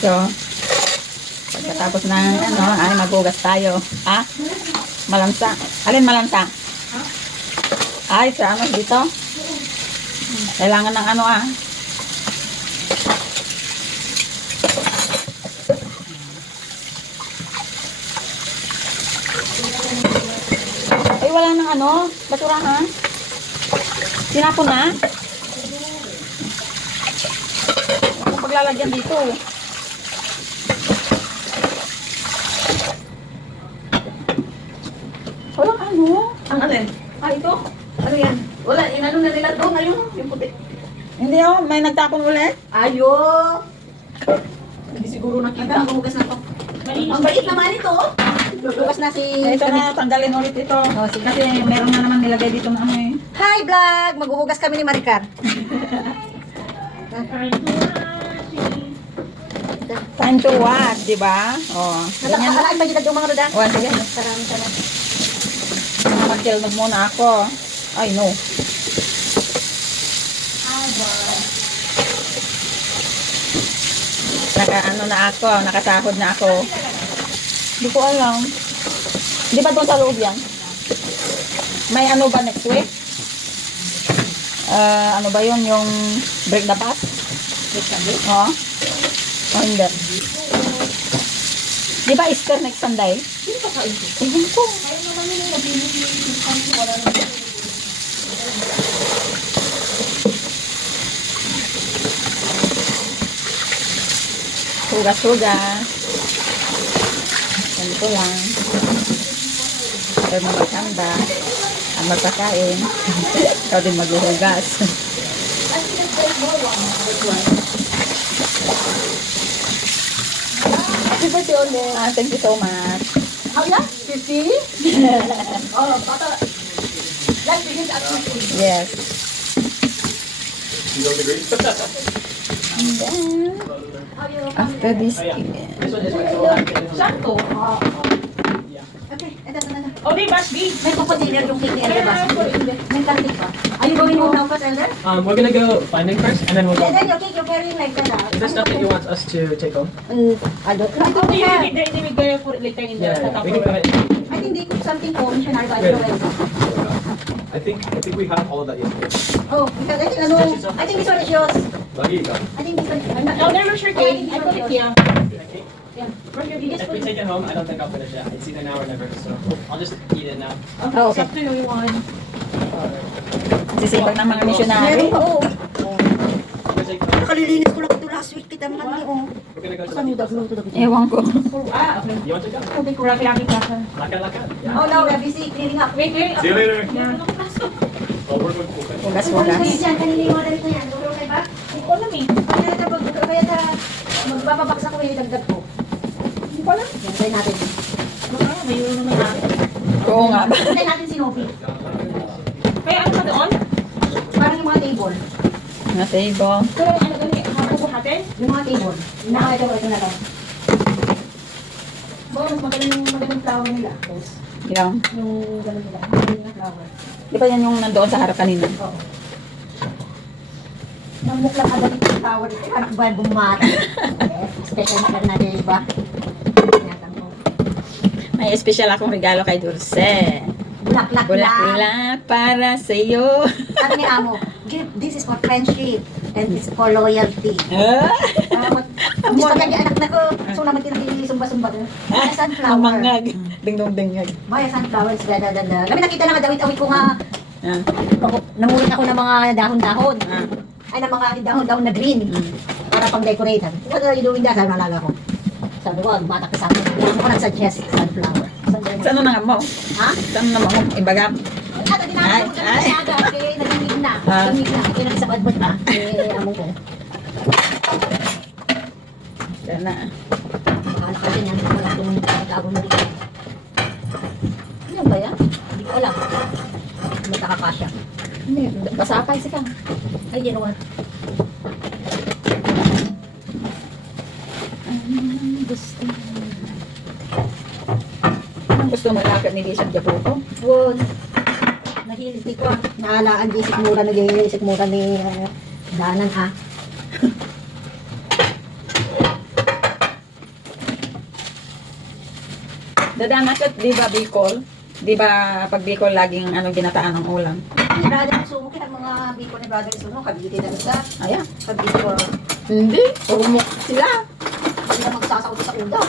So, pagkatapos ng ay maghugas tayo. Malansa. Alin malansa? Ay, sa dito. Kailangan ng Ay, wala nang basurahan. Sinapon na. Kung paglalagyan dito. Walang Ang alin? ito. Ano yan? Wala, inano na nila doon. Ayun, yung puti. Hindi may nagtapon ulit. Ayo! Hindi siguro nakita. Ang hugas na to. Ang bait naman ito. Hugas na si... Ito na, tanggalin ulit ito. Kasi meron na naman nilagay dito na Hi vlog! Maghuhugas kami ni Maricar. Time to watch, di ba? Ganyan. Nakakalaan ba yung mga roda? Sige. Sarang. Mag-kilnog muna ako. Ay, no. Nakasahod na ako. Hindi ko alam. Di ba doon sa loob yan? May ba next week? Ano ba yun? Yung break the fast? Break Sunday? Oo. Hindi. Di ba Easter next Sunday? Hindi pa kain ko. Tignan ko. Kaya naman yung nabili wala naman. Hugas-hugas. Ganito lang. Ikaw mo maghanda. Ang magpakain. Ikaw din maghuhugas. Happy birthday ulit. Thank you so much. Oh yeah? 50? Oh, bata. Let's begin at 50. Yes. You don't agree? And then, after this, Sakto. Okay, ito na. Oh, di Basbi. May papadinner yung cake ni Elder Basket. May kantik pa. Are you going home now first, Elder? We're gonna go finding first, and then we'll go. And then your cake, you're carrying like that. Is there stuff that you want us to take home? I don't know. Oh, they will go for it later in the We can put it. I think they cook something for missionary, but I don't know. I think we have all of that yesterday. Oh, because I think this one is yours. Lagi ikaw. I think this one is yours. Oh, there was your cake. I put it here. Yeah. You just If put we take it home, I don't think I'll finish it. It's either now or never, so I'll just eat it now. Oh, okay. It's up to you one. sisipag ng mga missionary. Meron pa, oh. We're gonna take- Kalilinis ko lang ito last week. Kita mo lang, oh. We're gonna go to Saan yung the daglo to the Ewan ko. Okay. You want to go? Sabi ko, Kurang-kurang ka. Laka. oh no, we're busy cleaning up. Wait. See you later. Yeah. Oh, we're going to open. Hugas-hugas. Yan, kanina yung order ko yan. Gugro kayo ba? Hindi ko alam eh. Kaya magbababaksa ko yung dagdag ko. Hindi ko alam. Yan, try natin. Baka mayroon naman natin. Oo nga ba? Try natin si Novi. Kaya ano pa doon? Parang yung mga table. Na table. Pero ano doon, hapuhatin? Yung mga table. Yung mga ito na lang. Bo, mas magandang flower nila. Yan. Yung gano'n nila. Yung flower. Di ba yan yung nandoon sa harap kanina? Oo. Namuklang agad yung flower dito. Anak ba bumata? Special na lang natin, iba? Ingatan mo. May special akong regalo kay Dulce. Bulaklak lang. Bulaklak para sa iyo. Sabi ni Amo, this is for friendship and this is for loyalty. Gusto niya yung anak na ko. So naman tinagili sumba-sumba. Sunflower. Mamangag. Dingdong-dingag. Maya sunflowers. Kami nakita na kadawit-awit ko nga. Ah. Namulit ako ng mga dahon-dahon. Ah. Ay, ng mga dahon-dahon na green. Para pang decorate. What are you doing that? Sabi nalaga ko. Sabi ko, bata ka sa akin. Kaya ako nag-suggest sunflower. Saan na nga mo? Ha? Saan na mo? Ibaga? Ito, dinamit ko Ay. na aga. Okay, nagingig na. Ah. Nagingig na. Ito nagsabad-bad pa. Amo ko. Yan na. Makalak ka din yan. Wala itong pagkagawin mo dito. Yan ba yan? Hindi ko alam. Magkakakasya. Hindi, basa pa isa ka. Ay, you know what? Anong gusto mo ilakad ni Bishop Jabuto? Wood. Nahilig ko. Naalaan di sikmura na sikmura ni Danan ha. Dadanas at di ba Bicol? Di ba pag Bicol laging ginataan ng ulam? Ni brother sumo kaya mga biko ni brother sumo Cavite na sa Ayan. Cavite ko. Hindi. Umuk sila. Hindi na magsasaot sa ulo.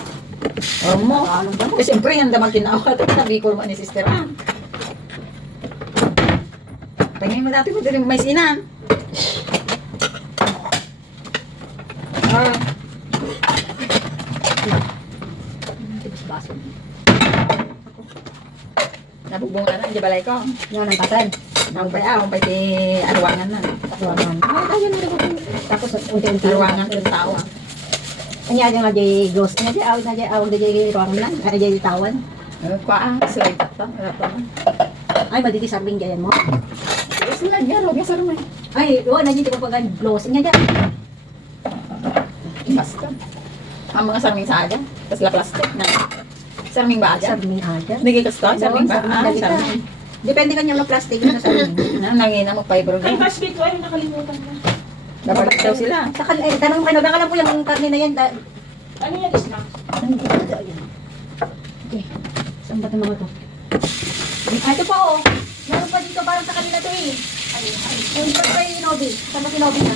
Mo. Alam ba mo? Kasi siyempre yan naman tinawag na Bicol mo ni Sister Ann. Tingin mo dati mo din may sinan. Ah. Tipos baso. Nabugbong ka na, di balay ko. Yan ang tatay. Humpay ti arwangan na. Tawagan. Tapos unti-unti. Arwangan yung tawa. Anya nga di ghost. Anya di awag na di awag na di ruangan lang. Anya di tawan. Kuaan, slide to. Harap to. Ay madidi sarbing gayan mo. Slide nga, huwag nga sa rumay. Ay, na di ko pag gloss. Anya di. Basta. Ang mga sarming sa aga. Tapos la plastic na. Sarming ba aga? Sarbing aga. Hindi ka gusto? Sarming ba? Ah, sarming. Depende kanya ng plastic na sarbing. Nangina mo fiber Ay, na. basket ko. Ay, nakalimutan ko. Dapat daw sila. Tanong mo kayo, nagkakalam po yung karne na yan. Ano yan, snack? Okay. Saan ba ito mga to? Ay, ito pa oh. Meron pa dito, parang sa kanila to eh. Yung pa kay Nobi. Saan ba si Nobi na?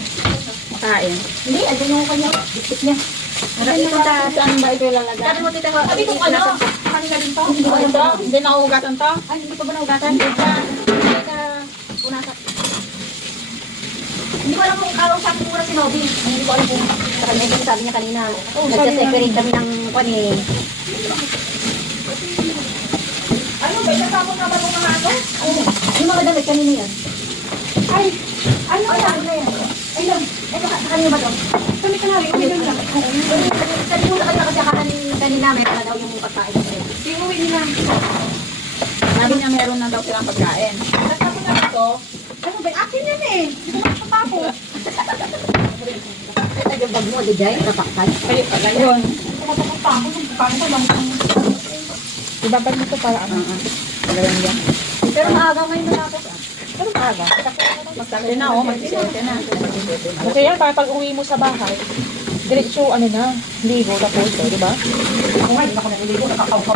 Makain. Hindi, andun yung kanya. Dikit niya. Marami ko saan ba ito lalagay? Sabi mo tita ko, Sabi ko, ano? Kanina din to? Hindi ko Ano alam to? to. Hindi na uugatan to? Ay, hindi pa ba naugatan? Hindi ka punasan. Hindi ko alam kung araw sa akin mura si Nobi. Ay, hindi ko alam kung sa kanya yung sabi niya kanina. Nagsa-separate kami ng kwan eh. Ano ba? Nasabot na ba itong mga ano? Yung mga damit kanina yan. Ay, ano Ay, yan? sabi na yan. Ay, lang. Ito, sa kanina ba to? Kami ka na rin. Uwi doon lang. Sabi mo sa kanila kasi kanina meron na daw yung pagkain. Sinuwi nila. Sabi niya meron na daw silang pagkain. Tapos ako na ito. Ano ba? Akin yan eh. Hindi ko makapapako. Ito yung bag mo, di Jai, napaktan. Kaya pala yun. Makapapako. Paano ko lang? Ibabad mo to para ano? Gawin yan. Pero maaga ngayon matapos. Ano maaga? Magsabi na oh, mag-isente na. Okay yan, para pag uwi mo sa bahay, diretso ano na, ligo tapos, di ba? Ako nga, hindi ako naliligo, nakakaukaw.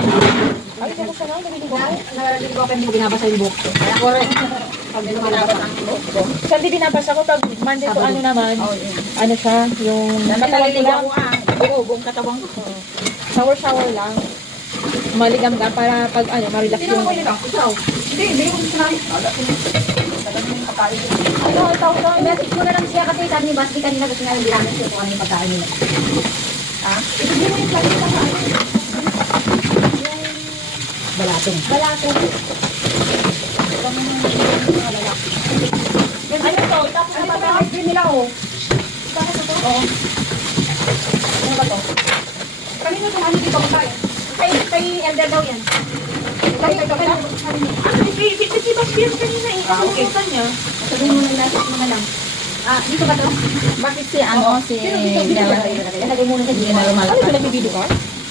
Ay, hindi ko sana, naliligo ko. Naliligo ako, hindi ko binabasa yung book. Kaya ako rin. Pag hindi ko binabasa. Saan di binabasa ko pag Monday to ano naman, Oh, yun. ano siya, yung katawan ko Nakalaligo lang, ako buong katawan ko. shower lang. Maligam-gam para pag ano, ma-relax yung... Hindi ko sinabi. Ano, ang tawag doon? I-message ko na lang siya kasi sabi ni Basdi kanina gusto nga yung bilangan siya kung ano yung pagkain nila. Ha? Balatong. Balatong. Ano to? Tapos na ba? Din nila oh. Tapos na to? Oo. Ano ba to? Kanina to, ano dito ba tayo? Kay elder daw yan. Kay Bas Pierce kanina eh. Nakalimutan niya. Sabihin mo na i-message mo na lang. Dito ba to? Bakit si ano si Bella? Ilagay muna sa Hindi Gmail. na Ano lumalakad. ito nag-video ka?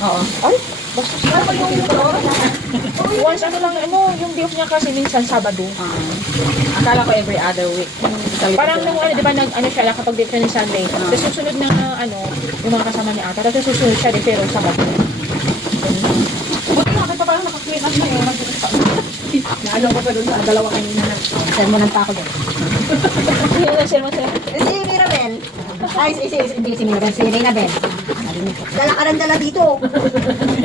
Oo. Ay, basta siya pa yung once ano lang, ano, yung day off niya kasi minsan Sabado. Akala ko every other week. Parang nung ano, di ba, ano siya lang kapag day off niya ng Sunday. Tapos susunod na, ano, yung mga kasama ni Ata. Tapos susunod siya din, pero Sabado. Buti nga, kasi parang nakaklip up na yun. Naalo ko pa doon sa dalawa kanina na. Sermonan pa ako doon. Yun ang share mo sa'yo. Si Mirabel. Ay, hindi si Mirabel. Si Reynabel. Sabi niya, dala ka ng dala dito.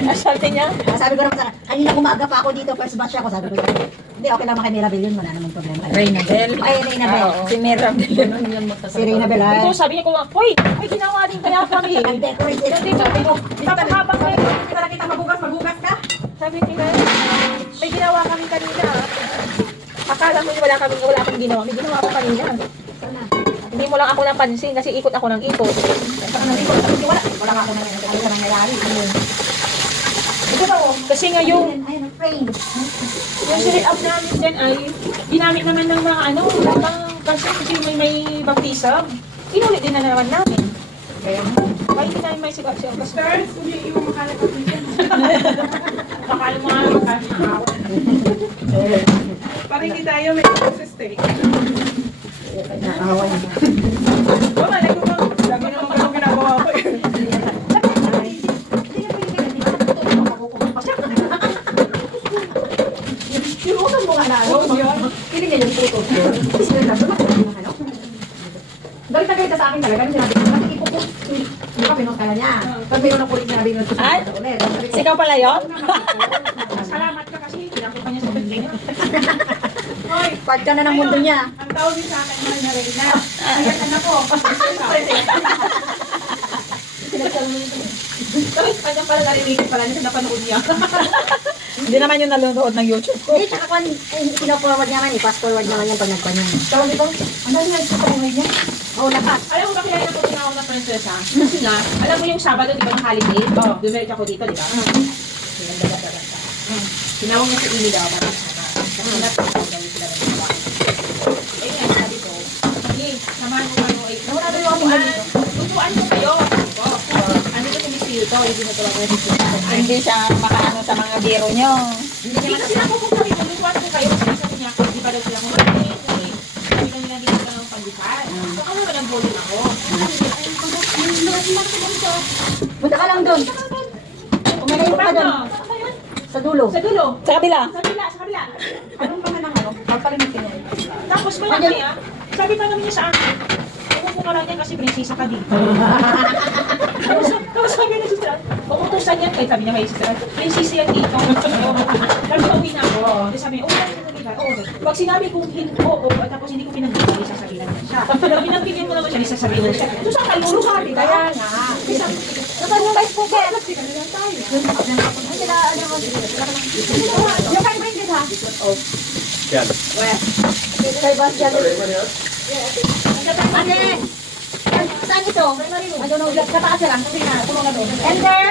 Assalte niya. Sabi ko naman sa kanina umaga pa ako dito. First batch ako. Sabi ko, hindi, okay lang kay Mirabel yun. Wala namang problema. Reynabel. Ay, Reynabel. Si Mirabel. Si Reynabel. Ay, Ito, sabi niya ko, hoy, may ginawa din kaya kami. ang decorated. Sabi ko, tapos habang may, Para kita magugas ka. sabi niya, may ginawa kami kanina. Akala mo wala kami ginawa. May ginawa ko kanina. Hindi mo lang ako napansin kasi ikot ako ng ikot. Wala nga ako na nangyayari. Ito ba oh? Kasi nga yung Ayun, ang frame. set up namin din ay ginamit naman ng mga ano, kasi may baptism. Inulit din na naman namin. Kaya hindi namin may sigaw siya. Stars, hindi yung makalat ako dyan. Makala mo nga makalat. Parang hindi tayo may steak. Nakakaway. Malay ko bang, lagi naman ganun ginagawa ko eh. Rose yun. Hindi niya yung puto. Sila na, ano? Galit na galit sa akin talaga. Nung sinabi ko, kasi ipupost. Di ba, pinost ka na niya. Tapos mayroon ako ulit sinabi ko, Ay, ulit. ikaw pala yun? Salamat ka kasi pinakita niya sa pagkain. Hoy, Part ka na ng mundo niya. ang tawag niyo sa akin, mahal na rin na. Kaya anak ko. Kanya pala narinig pala niya sa napanood niya. Hindi naman yung nanonood ng YouTube ko. Hindi, tsaka kung pinaforward niya man, fast forward niya man yan pag nagpa niya. Tawag dito, ang dami nga sa pangay niya. Oo, lakas. Alam mo ba kaya na po tinawag na prinsesa? Kasi nga, alam mo yung Sabado, di ba, ng holiday? Oo. Bumalik ako dito, di ba? Tinawag niya si Ili daw, parang sana. Kasi natawag daw sila ng iba. Eh nga, sabi ko, sige, samahan mo kayo. Nawala daw yung amuan. Tutuan mo kayo. Sabi ko, ano ko tumisiyo to, hindi mo talaga nagsisimula. Hindi siya makaano sa mga biro nyo. Hindi kasi napupunta ko, lutuan ko kayo. Kasi sabi niya, di ba daw sila kumain? Sabi ka nila dito ka ng pagbitan. So, ano ba ng volume ako? Punta ka lang doon. Umalayong ka doon. Sa dulo. Sa dulo. Sa kabila. Sa kabila, sa kabila. Anong pa ng ano? Pagpalimit ka niya. Tapos maya maya, sabi pa namin niya sa akin, umupo ka lang yan kasi prinsesa ka dito. Tapos sabi niya siya, uutusan yan. Kahit sabi niya kay sister, prinsesa yan dito. Tapos uwi na ako. Tapos sabi niya, oo, pag sinabi kong oo, at tapos hindi ko pinagbigay, sasabihin niya siya. Pag pinagbigyan mo naman siya, sasabihin niya siya. So saan kayo luhari? Kaya nga. Nasaan yung rice cooker? Yung kay Bridget ha? Yan. Kay Bastian. Ate! Saan ito? I don't know. Sa taas lang. Ender!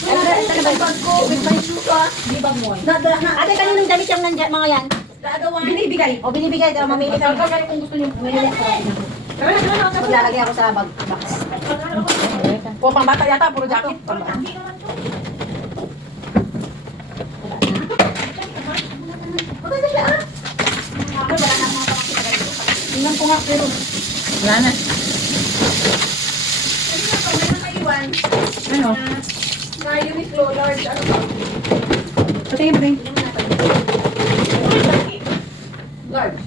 Ender, ito na bag ko. With my shoe ka. Di ba mo? Ate, kaninong damit yung nandiyan mga yan? Binibigay. O, binibigay. Ito, mamili ka. Kung gusto niyo, mamili ako. Maglalagay ako sa bag box. O, pambata yata, puro jacket. Maganda siya ah. Wala na mga kapakita. Tingnan ko nga pero. Wala na. Ano? Na Uniqlo large. Ano ba? Patingin pa rin. Large.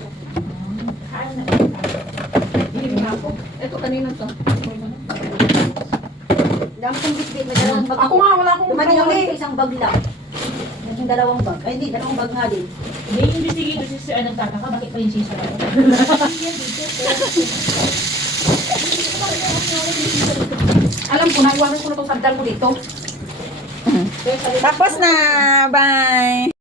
Ito kanina to. Dami kong bitbit. May dalawang bag. Ako nga, wala akong Dumating ako panghuli. dito isang bag lang. Yung dalawang bag. Ay hindi, dalawang bag nga din. Hindi, investigator si Sir anong tataka, bakit prinsesa ka? Alam ko, naiwanan ko na itong sandal ko dito. Tapos na. Bye.